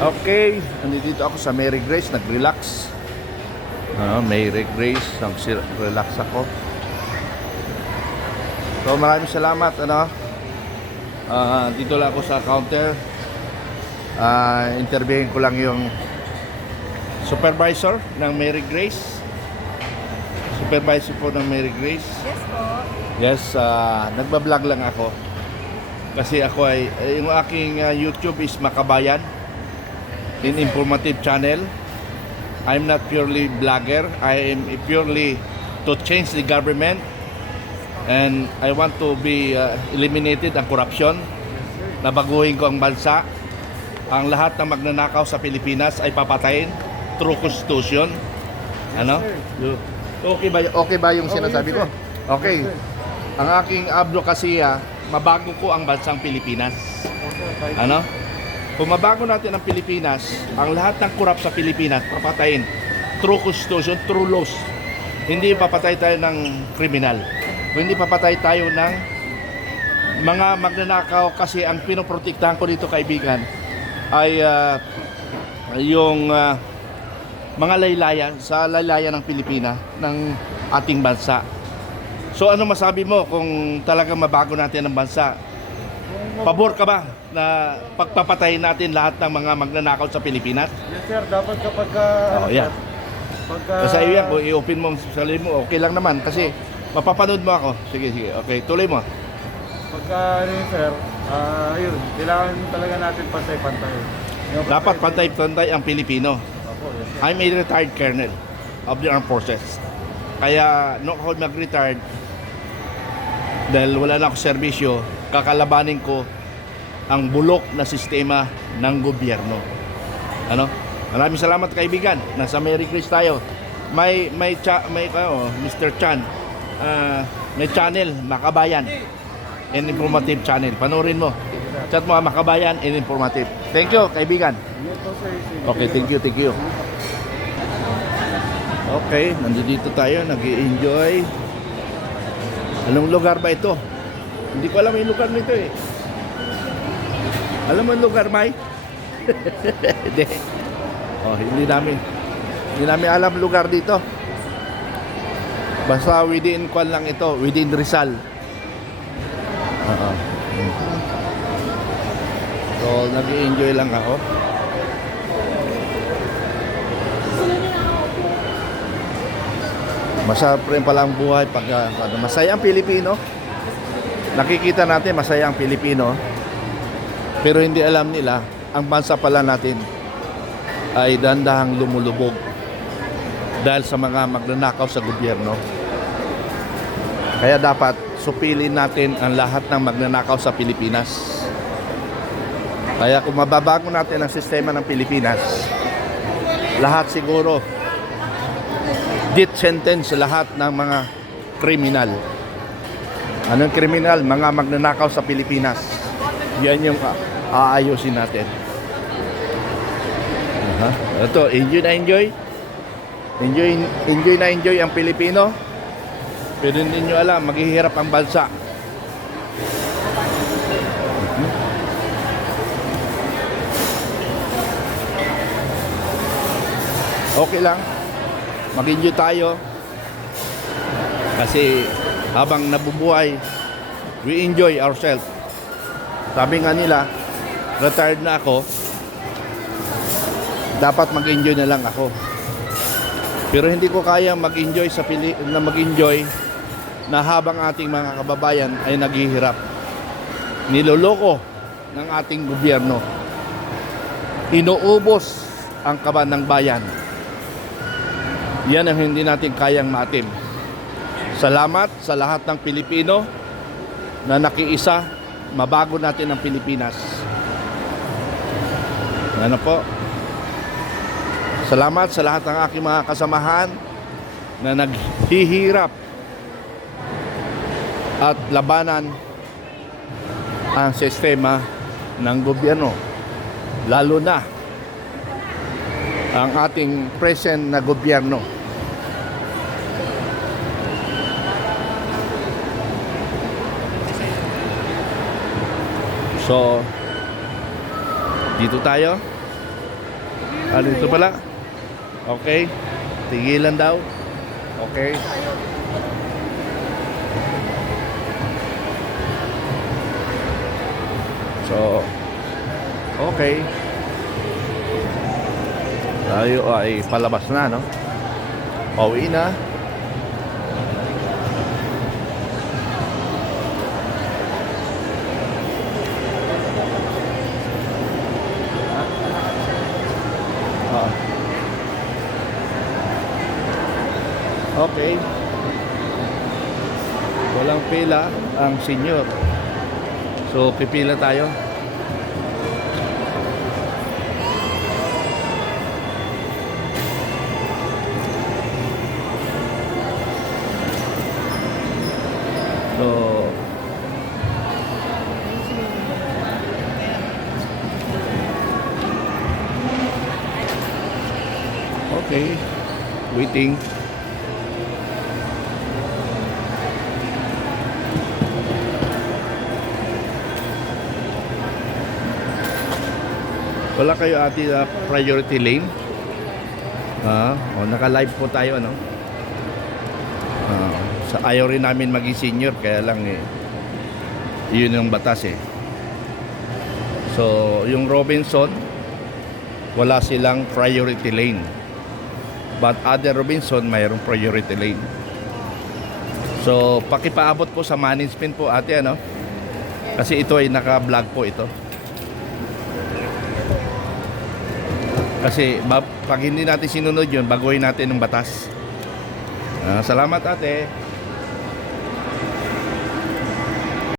Okay, nandito ako sa Mary Grace, nag-relax. Mary Grace, relax ako. So maraming salamat, dito lang ako sa counter. Interviewin ko lang yung supervisor ng Mary Grace. Supervisor po ng Mary Grace. Yes po. Yes, nagbablog lang ako. Kasi ako ay, yung aking YouTube is Makabayan. In informative channel. I'm not purely blogger. I am purely to change the government, and I want to be eliminated ang corruption. Nabaguhin ko ang bansa. Ang lahat ng magnanakaw sa Pilipinas ay papatayin through constitution. Okay ba yung sinasabi ko? Okay. Ang aking advokasya, mabago ko ang bansang Pilipinas. Kung mabago natin ang Pilipinas, ang lahat ng corrupt sa Pilipinas, papatayin. Through constitution, through laws. Hindi papatay tayo ng kriminal. Hindi papatay tayo ng mga magnanakaw, kasi ang pinoprotektahan ko dito, kaibigan, ay yung mga laylayan, sa laylayan ng Pilipinas, ng ating bansa. So ano masabi mo kung talagang mabago natin ang bansa? Pabor ka ba na pagpapatayin natin lahat ng mga magnanakaw sa Pilipinas? Yes sir, dapat kapag Yeah. Kasi yan, kung i-open mo sa sarili mo, okay lang naman. Kasi mapapanood mo ako. Sige. Okay, tuloy mo. pagka sir, yun, kailangan talaga natin pantay-pantay. Dapat pantay-pantay ang Pilipino. Opo, yes sir. I'm a retired colonel of the armed forces. Kaya nung ako mag-retired, dahil wala na ako serbisyo, kakalabanin ko ang bulok na sistema ng gobyerno. Maraming salamat, kaibigan. Nasa Mary Grace tayo. May Mr. Chan, may channel Makabayan and informative channel. Panoorin mo. Chat mo Makabayan and informative. Thank you, kaibigan. Yes po sir. Okay, thank you. Okay, nandito tayo, nag-i-enjoy. Anong lugar ba ito? Hindi ko alam yung lugar nito eh. Alam mo yung lugar, May? Hindi. Hindi namin alam lugar dito. Basta within Kwan lang ito, within Rizal. So, nag-i-enjoy lang ako. Masarap rin pala ang buhay pag masaya ang Pilipino. Nakikita natin masaya ang Pilipino, pero hindi alam nila ang bansa pala natin ay dandahang lumulubog dahil sa mga magnanakaw sa gobyerno. Kaya dapat supilin natin ang lahat ng magnanakaw sa Pilipinas. Kaya kung mababago natin ang sistema ng Pilipinas, lahat siguro death sentence lahat ng mga kriminal. Anong kriminal? Mga magnanakaw sa Pilipinas. Yan yung aayusin natin. Ito, enjoy na enjoy. Enjoy na enjoy ang Pilipino. Pero hindi nyo alam, maghihirap ang bansa. Okay lang. Mag-enjoy tayo. Kasi habang nabubuhay, we enjoy ourselves. Sabi nga nila, retired na ako, dapat mag-enjoy na lang ako. Pero hindi ko kaya mag-enjoy na habang ating mga kababayan ay naghihirap. Niloloko ng ating gobyerno. Inuubos ang kaban ng bayan. Yan ang hindi natin kayang maatim. Salamat sa lahat ng Pilipino na nakiisa, mabago natin ang Pilipinas. Ano po? Salamat sa lahat ng aking mga kasamahan na naghihirap at labanan ang sistema ng gobyerno. Lalo na ang ating present na gobyerno. So, dito tayo. Ah, dito pala. Okay. Tigilan daw. Okay. So, okay. Tayo ay palabas na, no? Pauwi na. Ah. Okay. Walang pila ang senior. So, pipila tayo. So, okay. Waiting. Wala kayo ati priority lane. Naka-live po tayo, ano? Ayaw rin namin maging senior, kaya lang yun yung batas eh. So, yung Robinson, wala silang priority lane. But other Robinson, mayroong priority lane. So, pakipaabot po sa management po ate, ano? Kasi ito ay naka-vlog po ito. Kasi pag hindi natin sinunod yun, baguhin natin ng batas. Salamat ate.